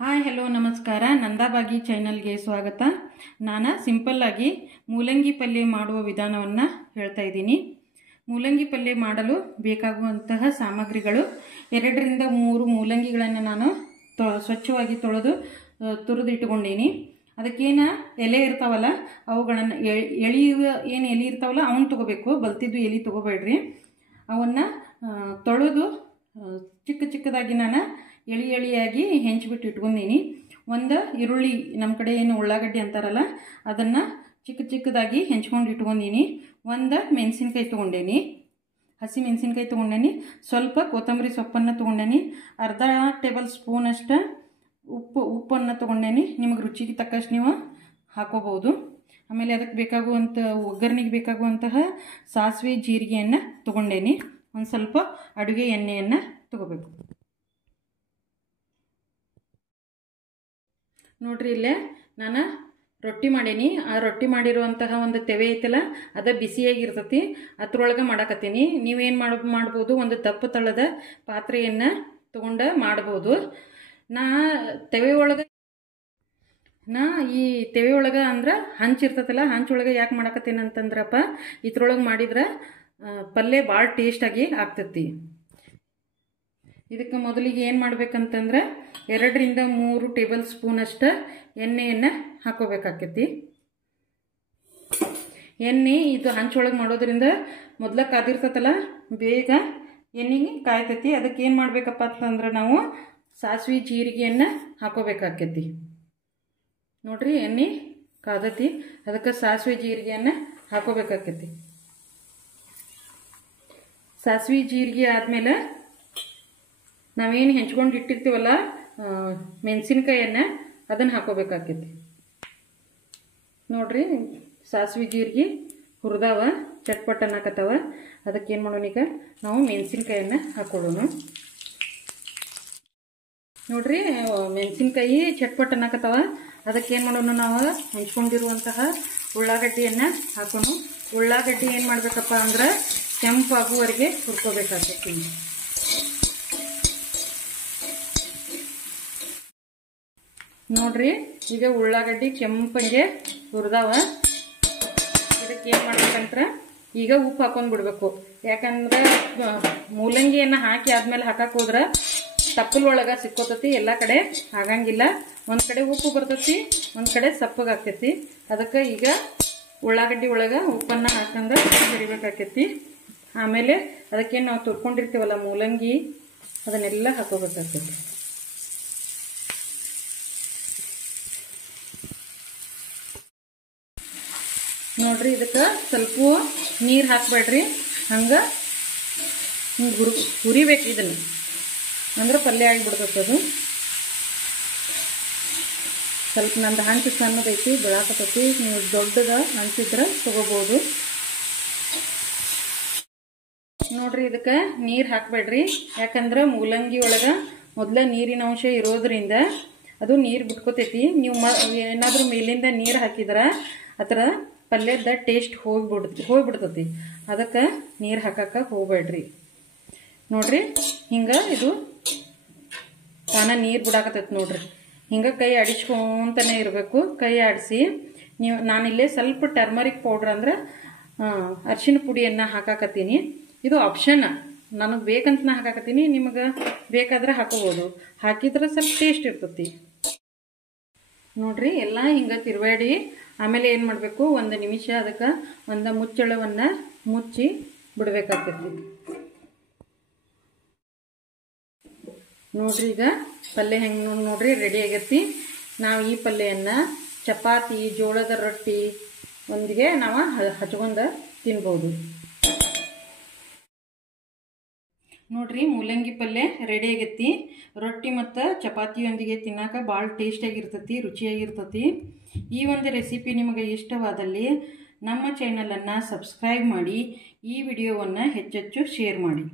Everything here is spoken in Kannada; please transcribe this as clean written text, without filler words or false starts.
ಹಾಯ್ ಹಲೋ ನಮಸ್ಕಾರ. ನಂದಾಬಾಗಿ ಚಾನಲ್ಗೆ ಸ್ವಾಗತ. ನಾನು ಸಿಂಪಲ್ ಆಗಿ ಮೂಲಂಗಿ ಪಲ್ಯ ಮಾಡುವ ವಿಧಾನವನ್ನು ಹೇಳ್ತಾ ಇದ್ದೀನಿ. ಮೂಲಂಗಿ ಪಲ್ಯ ಮಾಡಲು ಬೇಕಾಗುವಂತಹ ಸಾಮಗ್ರಿಗಳು 2 ರಿಂದ 3 ಮೂಲಂಗಿಗಳನ್ನು ನಾನು ಸ್ವಚ್ಛವಾಗಿ ತೊಳೆದು ತುರಿದಿಟ್ಟುಕೊಂಡೀನಿ. ಅದಕ್ಕೇನು ಎಲೆ ಇರ್ತಾವಲ್ಲ ಅವುಗಳನ್ನು ಎಳೆಯುವ ಏನು ಎಲೆ ಇರ್ತಾವಲ್ಲ ಅವನ್ನ ತಗೋಬೇಕು, ಬಲ್ತಿದ್ದು ಎಲೆ ತಗೋಬೇಡ್ರಿ. ಅವನ್ನು ತೊಳೆದು ಚಿಕ್ಕ ಚಿಕ್ಕದಾಗಿ ನಾನು ಎಳೆಯಾಗಿ ಹೆಂಚಿಬಿಟ್ಟು ಇಟ್ಕೊಂಡೀನಿ. ಒಂದು ಈರುಳ್ಳಿ, ನಮ್ಮ ಕಡೆ ಏನು ಉಳ್ಳಾಗಡ್ಡಿ ಅಂತಾರಲ್ಲ ಅದನ್ನು ಚಿಕ್ಕ ಚಿಕ್ಕದಾಗಿ ಹೆಂಚ್ಕೊಂಡು ಇಟ್ಕೊಂಡೀನಿ. ಒಂದು ಮೆಣಸಿನ್ಕಾಯಿ ತೊಗೊಂಡೇನಿ, ಹಸಿ ಮೆಣಸಿನ್ಕಾಯಿ ತೊಗೊಂಡೇನಿ. ಸ್ವಲ್ಪ ಕೊತ್ತಂಬರಿ ಸೊಪ್ಪನ್ನು ತೊಗೊಂಡೇನಿ. ಅರ್ಧ ಟೇಬಲ್ ಸ್ಪೂನ್ ಅಷ್ಟು ಉಪ್ಪನ್ನು ತೊಗೊಂಡೇನಿ. ನಿಮಗೆ ರುಚಿಗೆ ತಕ್ಕಷ್ಟು ನೀವು ಹಾಕೋಬಹುದು. ಆಮೇಲೆ ಅದಕ್ಕೆ ಬೇಕಾಗುವಂಥ ಒಗ್ಗರಣೆಗೆ ಬೇಕಾಗುವಂತಹ ಸಾಸಿವೆ ಜೀರಿಗೆಯನ್ನು ತೊಗೊಂಡೇನಿ. ಒಂದು ಸ್ವಲ್ಪ ಅಡುಗೆ ಎಣ್ಣೆಯನ್ನು ತೊಗೋಬೇಕು. ನೋಡ್ರಿ, ಇಲ್ಲೇ ನಾನು ರೊಟ್ಟಿ ಮಾಡೀನಿ. ಆ ರೊಟ್ಟಿ ಮಾಡಿರುವಂತಹ ಒಂದು ತೆವೆ ಐತಲ್ಲ ಅದು ಬಿಸಿಯಾಗಿರ್ತತಿ, ಅದ್ರೊಳಗೆ ಮಾಡಕತ್ತೀನಿ. ನೀವೇನು ಮಾಡ್ಬೋದು, ಒಂದು ದಪ್ಪ ತಳದ ಪಾತ್ರೆಯನ್ನು ತೊಗೊಂಡು ಮಾಡ್ಬೋದು. ಈ ತೆವೆ ಒಳಗೆ ಅಂದ್ರೆ ಹಂಚಿರ್ತತಲ್ಲ, ಹಂಚೊಳಗೆ ಯಾಕೆ ಮಾಡಕತ್ತೀನಿ ಅಂತಂದ್ರಪ್ಪ, ಇದ್ರೊಳಗೆ ಮಾಡಿದ್ರೆ ಪಲ್ಯ ಭಾಳ ಟೇಸ್ಟಾಗಿ ಆಗ್ತತಿ. ಇದಕ್ಕೆ ಮೊದಲಿಗೆ ಏನು ಮಾಡ್ಬೇಕಂತಂದ್ರೆ 2 ರಿಂದ 3 ಟೇಬಲ್ ಸ್ಪೂನ್ ಅಷ್ಟು ಎಣ್ಣೆಯನ್ನು ಹಾಕೋಬೇಕಾಕೈತಿ. ಎಣ್ಣೆ ಇದು ಹಂಚೊಳಗೆ ಮಾಡೋದ್ರಿಂದ ಮೊದಲ ಕಾದಿರ್ತತಲ್ಲ ಬೇಗ ಎಣ್ಣೆ ಕಾಯ್ತೈತಿ. ಅದಕ್ಕೆ ಏನು ಮಾಡ್ಬೇಕಪ್ಪ ಅಂತಂದ್ರೆ ನಾವು ಸಾಸಿವೆ ಜೀರಿಗೆಯನ್ನು ಹಾಕೋಬೇಕಾಕೈತಿ. ನೋಡ್ರಿ, ಎಣ್ಣೆ ಕಾದತಿ, ಅದಕ್ಕೆ ಸಾಸಿವೆ ಜೀರಿಗೆಯನ್ನು ಹಾಕೋಬೇಕಾಕೈತಿ. ಸಾಸಿವೆ ಜೀರಿಗೆ ಆದಮೇಲೆ ನಾವೇನು ಹೆಂಚ್ಕೊಂಡು ಇಟ್ಟಿರ್ತೀವಲ್ಲ ಮೆಣಸಿನ್ಕಾಯನ್ನು ಅದನ್ನು ಹಾಕೋಬೇಕಾಕೈತಿ. ನೋಡ್ರಿ, ಸಾಸಿವೆ ಜೀರಿಗೆ ಹುರಿದಾವ, ಚಟ್ಪಟ್ ಅನ್ನಕತ್ತವ. ಅದಕ್ಕೆ ಏನು ಮಾಡೋಣ, ಈಗ ನಾವು ಮೆಣಸಿನ್ಕಾಯನ್ನು ಹಾಕೊಳ್ಳೋಣ. ನೋಡ್ರಿ, ಮೆಣಸಿನ್ಕಾಯಿ ಚಟ್ಪಟ್ ಅನ್ನಕತ್ತವ. ಅದಕ್ಕೆ ಏನು ಮಾಡೋಣ, ನಾವು ಹೆಂಚ್ಕೊಂಡಿರುವಂತಹ ಉಳ್ಳಾಗಡ್ಡಿಯನ್ನು ಹಾಕೋಣ. ಉಳ್ಳಾಗಡ್ಡಿ ಏನು ಮಾಡಬೇಕಪ್ಪ ಅಂದ್ರೆ ಕೆಂಪಾಗುವವರೆಗೆ ಹುರ್ಕೋಬೇಕಾಗ್ತೈತಿ. ನೋಡ್ರಿ, ಈಗ ಉಳ್ಳಾಗಡ್ಡಿ ಕೆಂಪಂಗೆ ಹುರಿದಾವ. ಇದಕ್ಕೆ ಏನು ಮಾಡ್ಬೇಕಂದ್ರೆ ಈಗ ಉಪ್ಪು ಹಾಕೊಂಡು ಬಿಡ್ಬೇಕು. ಯಾಕಂದ್ರೆ ಮೂಲಂಗಿಯನ್ನು ಹಾಕಿ ಆದ್ಮೇಲೆ ಹಾಕಕ್ಕೆ ಹೋದ್ರೆ ತಪ್ಪಲ್ ಒಳಗೆ ಸಿಕ್ಕೋತತಿ, ಎಲ್ಲ ಕಡೆ ಆಗಂಗಿಲ್ಲ. ಒಂದು ಕಡೆ ಉಪ್ಪು ಬರ್ತೈತಿ, ಒಂದು ಕಡೆ ಸಪ್ಪಗಾಗ್ತೈತಿ. ಅದಕ್ಕೆ ಈಗ ಉಳ್ಳಾಗಡ್ಡಿ ಒಳಗೆ ಉಪ್ಪನ್ನು ಹಾಕಂದ್ರೆ ಹುರಿಬೇಕಾಕೈತಿ. ಆಮೇಲೆ ಅದಕ್ಕೇನು ನಾವು ತುರ್ಕೊಂಡಿರ್ತೀವಲ್ಲ ಮೂಲಂಗಿ ಅದನ್ನೆಲ್ಲ ಹಾಕೋಬೇಕಾಗ್ತೈತಿ. ನೋಡ್ರಿ, ಇದಕ್ಕೆ ಸ್ವಲ್ಪ ನೀರು ಹಾಕಬೇಡ್ರಿ, ಹಂಗೆ ಹುರಿಬೇಕು. ಇದನ್ನು ಅಂದ್ರೆ ಪಲ್ಯ ಆಗಿಬಿಡ್ತೈತೆ. ಅದು ಸ್ವಲ್ಪ ನಂದು ಹಂಚು ಸಣ್ಣದೈತಿ, ಬೆಳಾಕತ್ತೈತಿ. ನೀವು ದೊಡ್ಡದ ಹಂಚಿದ್ರೆ ತಗೋಬೋದು. ನೋಡ್ರಿ, ಇದಕ್ಕೆ ನೀರು ಹಾಕಬೇಡ್ರಿ. ಯಾಕಂದ್ರೆ ಮೂಲಂಗಿ ಒಳಗೆ ಮೊದಲ ನೀರಿನ ಅಂಶ ಇರೋದ್ರಿಂದ ಅದು ನೀರು ಬಿಟ್ಕೋತೈತಿ. ನೀವು ಏನಾದರೂ ಮೇಲಿಂದ ನೀರು ಹಾಕಿದ್ರೆ ಅದರ ಪಲ್ಯದ ಟೇಸ್ಟ್ ಹೋಗ್ಬಿಡ್ತೈತಿ. ಅದಕ್ಕೆ ನೀರು ಹಾಕಕ್ಕೆ ಹೋಗ್ಬೇಡ್ರಿ. ನೋಡ್ರಿ, ಹಿಂಗೆ ಇದು ತಾನ ನೀರು ಬಿಡಾಕತ್ತೈತಿ. ನೋಡ್ರಿ, ಹಿಂಗೆ ಕೈ ಆಡಿಸ್ಕೊಂತಾನೆ ಇರಬೇಕು. ಕೈ ಆಡಿಸಿ ನಾನಿಲ್ಲೇ ಸ್ವಲ್ಪ ಟರ್ಮರಿಕ್ ಪೌಡ್ರ್ ಅಂದ್ರೆ ಅರಿಶಿನ ಪುಡಿಯನ್ನು ಹಾಕಾಕತ್ತೀನಿ. ಇದು ಆಪ್ಷನ್, ನನಗೆ ಬೇಕಂತ ಹಾಕಾಕತ್ತೀನಿ. ನಿಮಗೆ ಬೇಕಾದ್ರೆ ಹಾಕೋಬೋದು, ಹಾಕಿದ್ರೆ ಸ್ವಲ್ಪ ಟೇಸ್ಟ್ ಇರ್ತೈತಿ. ನೋಡ್ರಿ, ಎಲ್ಲ ಹಿಂಗೆ ತಿರುವಾಡಿ ಆಮೇಲೆ ಏನು ಮಾಡಬೇಕು, 1 ನಿಮಿಷ ಅದಕ್ಕೆ ಒಂದು ಮುಚ್ಚಳವನ್ನು ಮುಚ್ಚಿ ಬಿಡಬೇಕಾಗ್ತೈತಿ. ನೋಡ್ರಿ, ಈಗ ಪಲ್ಯ ಹೆಂಗೆ ನೋಡ್ರಿ ರೆಡಿ ಆಗೈತಿ. ನಾವು ಈ ಪಲ್ಯವನ್ನು ಚಪಾತಿ, ಜೋಳದ ರೊಟ್ಟಿ ಒಂದಿಗೆ ನಾವು ಹಚ್ಕೊಂಡು ತಿನ್ಬೋದು. ನೋಡ್ರಿ, ಮೂಲಂಗಿ ಪಲ್ಯ ರೆಡಿ ಆಗೈತಿ. ರೊಟ್ಟಿ ಮತ್ತು ಚಪಾತಿಯೊಂದಿಗೆ ತಿನ್ನಕ್ಕೆ ಭಾಳ ಟೇಸ್ಟಾಗಿರ್ತೈತಿ, ರುಚಿಯಾಗಿರ್ತೈತಿ. ಈ ಒಂದು ರೆಸಿಪಿ ನಿಮಗೆ ಇಷ್ಟವಾದಲ್ಲಿ ನಮ್ಮ ಚಾನಲನ್ನು ಸಬ್ಸ್ಕ್ರೈಬ್ ಮಾಡಿ, ಈ ವಿಡಿಯೋವನ್ನು ಹೆಚ್ಚೆಚ್ಚು ಶೇರ್ ಮಾಡಿ.